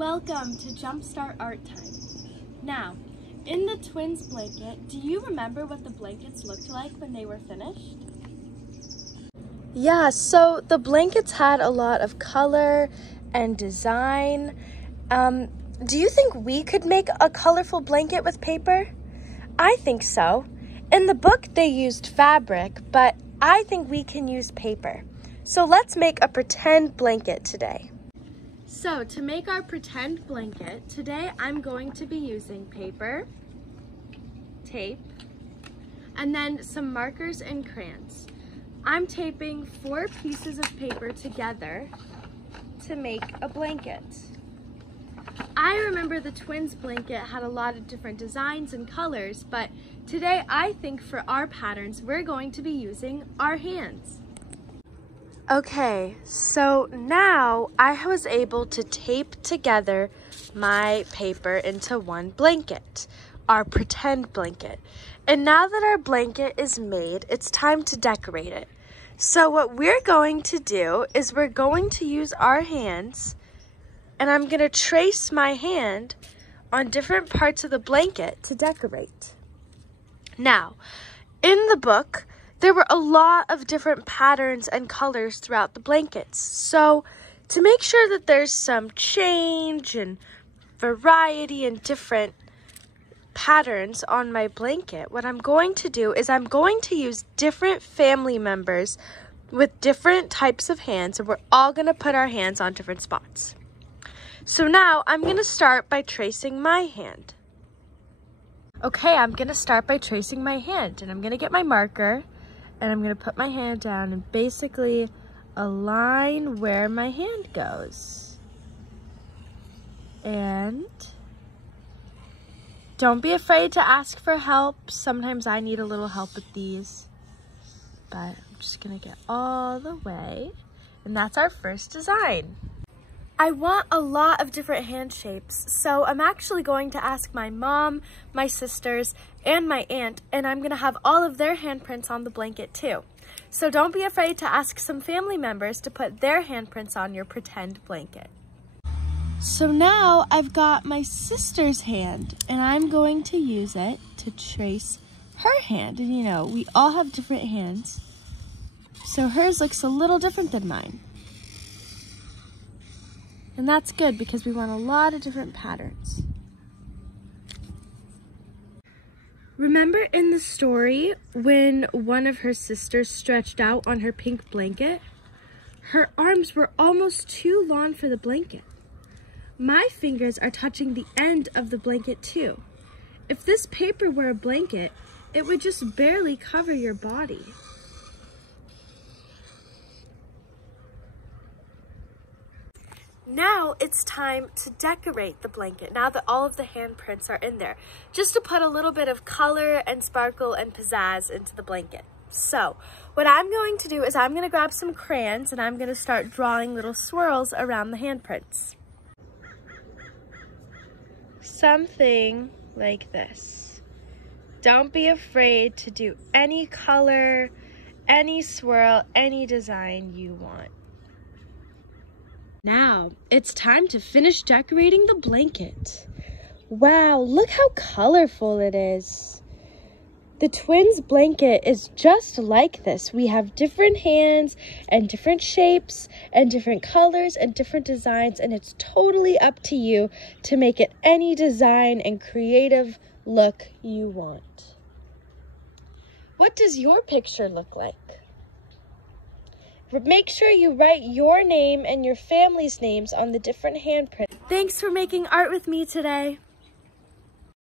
Welcome to Jumpstart Art Time. Now, in the twins' blanket, do you remember what the blankets looked like when they were finished? Yeah, so the blankets had a lot of color and design. Do you think we could make a colorful blanket with paper? I think so. In the book, they used fabric, but I think we can use paper. So let's make a pretend blanket today. So to make our pretend blanket, today I'm going to be using paper, tape, and then some markers and crayons. I'm taping 4 pieces of paper together to make a blanket. I remember the twins' blanket had a lot of different designs and colors, but today I think for our patterns, we're going to be using our hands. Okay, so now I was able to tape together my paper into one blanket, our pretend blanket. And now that our blanket is made, it's time to decorate it. So what we're going to do is we're going to use our hands, and I'm going to trace my hand on different parts of the blanket to decorate. Now, in the book, there were a lot of different patterns and colors throughout the blankets. So to make sure that there's some change and variety and different patterns on my blanket, what I'm going to do is I'm going to use different family members with different types of hands, and we're all going to put our hands on different spots. So now I'm going to start by tracing my hand. Okay, I'm going to start by tracing my hand, and I'm going to get my marker, and I'm going to put my hand down and basically align where my hand goes. And don't be afraid to ask for help. Sometimes I need a little help with these, but I'm just going to get all the way. And that's our first design. I want a lot of different hand shapes, so I'm actually going to ask my mom, my sisters, and my aunt, and I'm going to have all of their handprints on the blanket too. So don't be afraid to ask some family members to put their handprints on your pretend blanket. So now I've got my sister's hand, and I'm going to use it to trace her hand. And you know, we all have different hands, so hers looks a little different than mine. And that's good because we want a lot of different patterns. Remember in the story when one of her sisters stretched out on her pink blanket? Her arms were almost too long for the blanket. My fingers are touching the end of the blanket too. If this paper were a blanket, it would just barely cover your body. Now it's time to decorate the blanket, now that all of the handprints are in there, just to put a little bit of color and sparkle and pizzazz into the blanket. So what I'm going to do is I'm going to grab some crayons and I'm going to start drawing little swirls around the handprints. Something like this. Don't be afraid to do any color, any swirl, any design you want. Now, it's time to finish decorating the blanket. Wow, look how colorful it is. The twins' blanket is just like this. We have different hands and different shapes and different colors and different designs, and it's totally up to you to make it any design and creative look you want. What does your picture look like? Make sure you write your name and your family's names on the different handprints. Thanks for making art with me today.